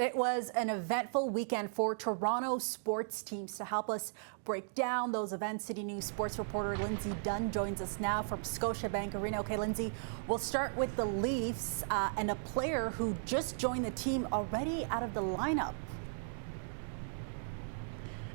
It was an eventful weekend for Toronto sports teams. To help us break down those events, City News sports reporter Lindsay Dunn joins us now from Scotiabank Arena. Okay, Lindsay, we'll start with the Leafs and a player who just joined the team already out of the lineup.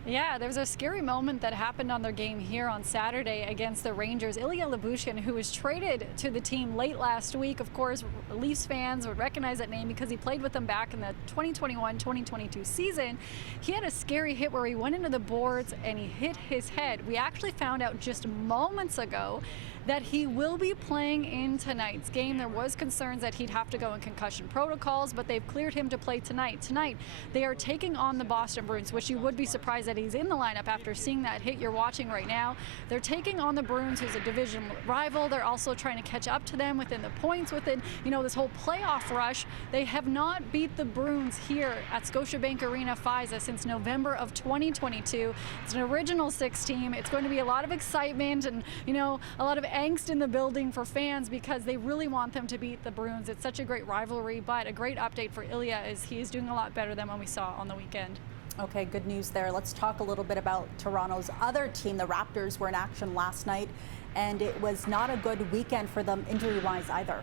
Yeah, there was a scary moment that happened on their game here on Saturday against the Rangers. Ilya Lyubushkin, who was traded to the team late last week. Of course, Leafs fans would recognize that name because he played with them back in the 2021-2022 season. He had a scary hit where he went into the boards and he hit his head. We actually found out just moments ago that he will be playing in tonight's game. There was concerns that he'd have to go in concussion protocols, but they've cleared him to play tonight. Tonight, they are taking on the Boston Bruins, which you would be surprised that he's in the lineup after seeing that hit you're watching right now. They're taking on the Bruins, who's a division rival. They're also trying to catch up to them within the points, within, this whole playoff rush. They have not beat the Bruins here at Scotiabank Arena FISA since November of 2022. It's an original six team. It's going to be a lot of excitement and, a lot of angst in the building for fans because they really want them to beat the Bruins. It's such a great rivalry, but a great update for Ilya is he is doing a lot better than what we saw on the weekend. Okay, good news there. Let's talk a little bit about Toronto's other team. The Raptors were in action last night, and it was not a good weekend for them injury-wise either.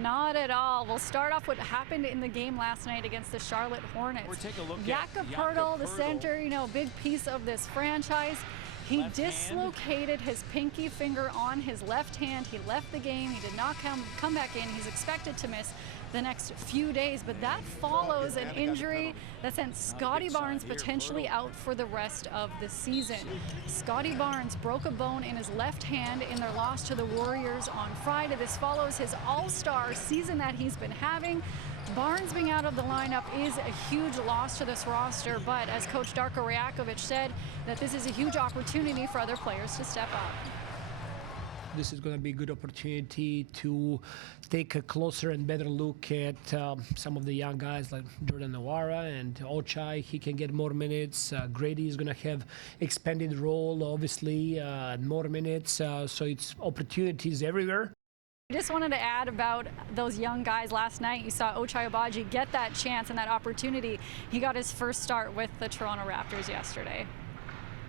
Not at all. We'll start off what happened in the game last night against the Charlotte Hornets. We'll take a look Jakob Poeltl, the center, big piece of this franchise. He dislocated his pinky finger on his left hand. He left the game. He did not come back in. He's expected to miss the next few days, but that follows an injury that sent Scotty Barnes potentially out for the rest of the season. Scotty Barnes broke a bone in his left hand in their loss to the Warriors on Friday. This follows his all-star season that he's been having. Barnes being out of the lineup is a huge loss to this roster, but as Coach Darko Rajakovic said, that this is a huge opportunity for other players to step up. This is going to be a good opportunity to take a closer and better look at some of the young guys like Jordan Nwora and Ochai. He can get more minutes. Grady is going to have expanded role, obviously, more minutes. So it's opportunities everywhere. I just wanted to add about those young guys last night. You saw Ochai Agbaji get that chance and that opportunity. He got his first start with the Toronto Raptors yesterday.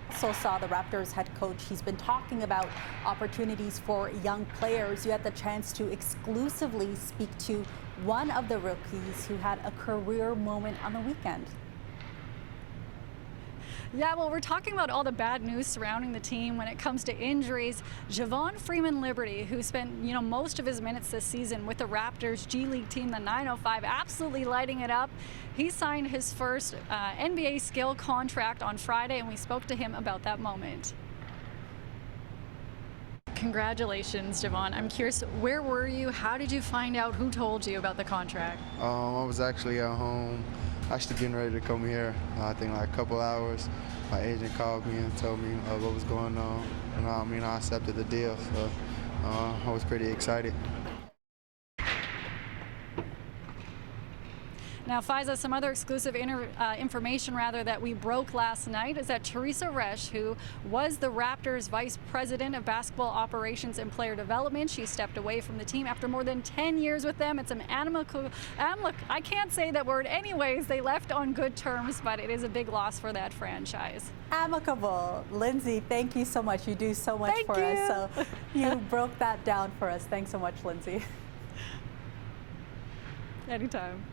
Also saw the Raptors head coach. He's been talking about opportunities for young players. You had the chance to exclusively speak to one of the rookies who had a career moment on the weekend. Yeah, well, we're talking about all the bad news surrounding the team when it comes to injuries. Javon Freeman-Liberty, who spent, most of his minutes this season with the Raptors G League team, the 905, absolutely lighting it up. He signed his first NBA skill contract on Friday, and we spoke to him about that moment. Congratulations, Javon. I'm curious, where were you? How did you find out? Who told you about the contract? I was actually at home, actually getting ready to come here. I think like a couple hours. My agent called me and told me what was going on. And I accepted the deal, so I was pretty excited. Now, Faiza, some other exclusive information that we broke last night is that Teresa Resch, who was the Raptors Vice President of Basketball Operations and Player Development, she stepped away from the team after more than 10 years with them. It's an I can't say that word anyways. They left on good terms, but it is a big loss for that franchise. Amicable. Lindsay, thank you so much. You do so much for us. So you broke that down for us. Thanks so much, Lindsay. Anytime.